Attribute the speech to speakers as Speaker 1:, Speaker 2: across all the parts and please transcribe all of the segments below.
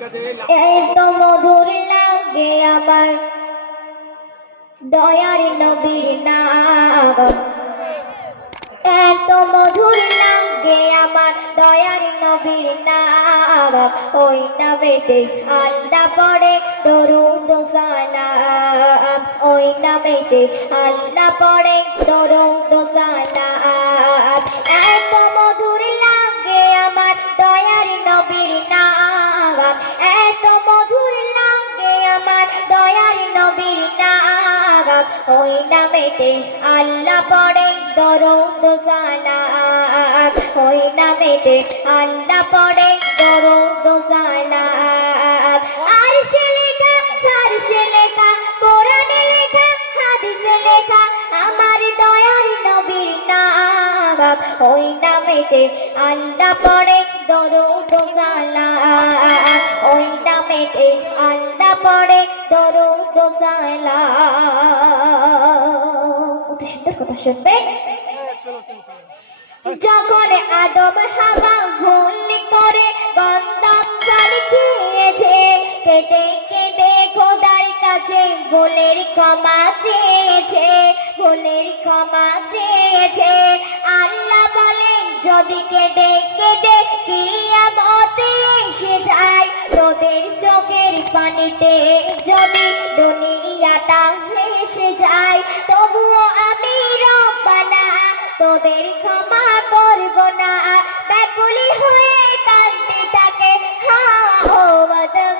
Speaker 1: এত মধুর লাগে আমার। দয়ার নবীর নাম। এত মধুর লাগে আমার, দয়ার নবীর নাম। ওই নামেতে আল্লাহ পড়ে দরুদ সালাম। ওই নামেতে আল্লাহ পড়ে দরুদ সালাম। নাম ওই নামেতে আল্লাহ পড়ে, দরুদ সালাম ওই নামেতে আল্লাহ পড়ে, দরুদ সালাম আর সে লেখা আর সে লেখা, কোরআনে লেখা, হাদিসে লেখা, আমার দয়ার নবীর নাম। ওই নামেতে আল্লাহ পড়ে, দরুদ সালাম ওই নামেতে আল্লাহ পড়ে, দরুদ সালাম কত সুন্দর কথা শুনবে। যখন আদম হাওয়া ভুল করে, গন্ধম জল কেটে কেটে খোদার কাছে ভুলের ক্ষমা চেয়েছে, ভুলের ক্ষমা চেয়েছে। আল্লাহ বলেন, যদি কেটে কেটে কিয়ামতে পানিতে যদি দুনিয়াটা ভেসে যায়, তবুও আমি রব্বানা তোদের ক্ষমা করব না। ব্যাকুলি হয়ে কাঁদতে থাকে হা ও বদম।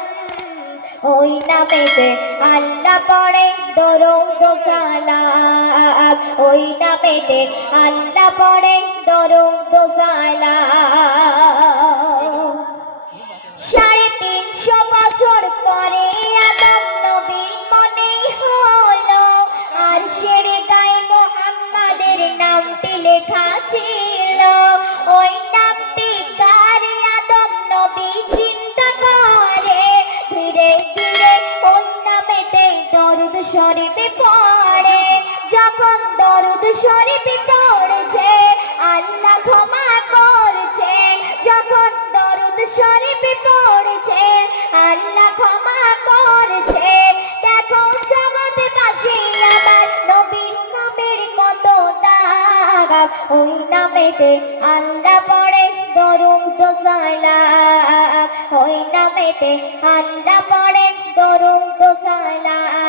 Speaker 1: ওই নামেতে আল্লাহ পড়ে দরুদ সালাম। ওই নামেতে আল্লাহ পড়ে দরুদ শরীফে পড়ে, যখন দরুদ শরীফে পড়েছে, আল্লাহ ক্ষমা করছে। যখন দরুদ শরীফে পড়েছে, আল্লাহ ক্ষমা করছে। দেখো জগতে বাসি আমার নবীর নামের কত দাগ। ওই নামেতে আল্লাহ পড়ে, দরুদ সালাম। ওই নামেতে আল্লাহ পড়ে, দরুদ সালাম।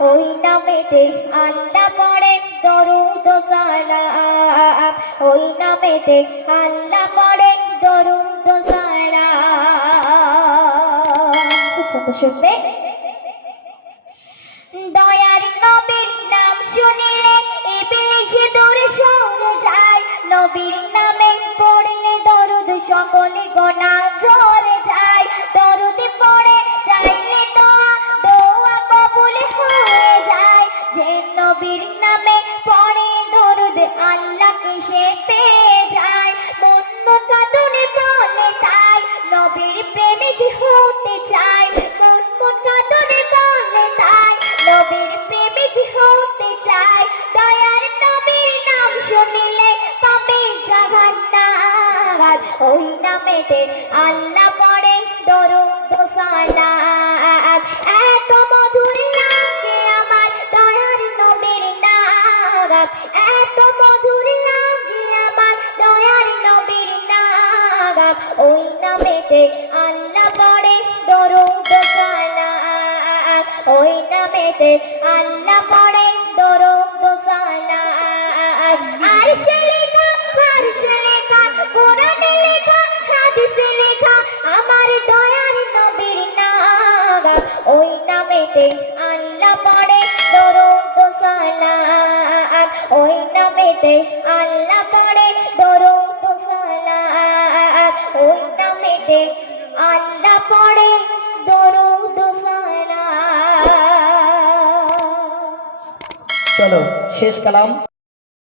Speaker 1: ওই নামেতে আল্লাহ পড়ে দরুদ সালাম। ওই নামেতে আল্লাহ পড়ে দরুদ সালাম। শুনবে? দয়ার নবীর নাম শুনিলে ইবলিশ দূরে সরে যায়। নবীর নামে পড়লে দরুদ সকলে গোনা ঝরে নামেতে আল্লাহ পড়ে দরুদ সালাম। এত মধুর লাগে আমার দয়ার নবীর নাম। এত মধুর লাগে আমার দয়ার নবীর নাম। ওই নামেতে আল্লাহ পড়ে দরুদ সালাম। ওই নামেতে আল্লাহ পড়ে দরুদ সালাম। আর সে লেখা আর সে লেখা কোরআনে লেখা নামেতে আল্লাহ পড়ে দরুদ সালাম। ওই নামেতে আল্লাহ পড়ে দরুদ সালাম।
Speaker 2: চলো শেষ কালাম।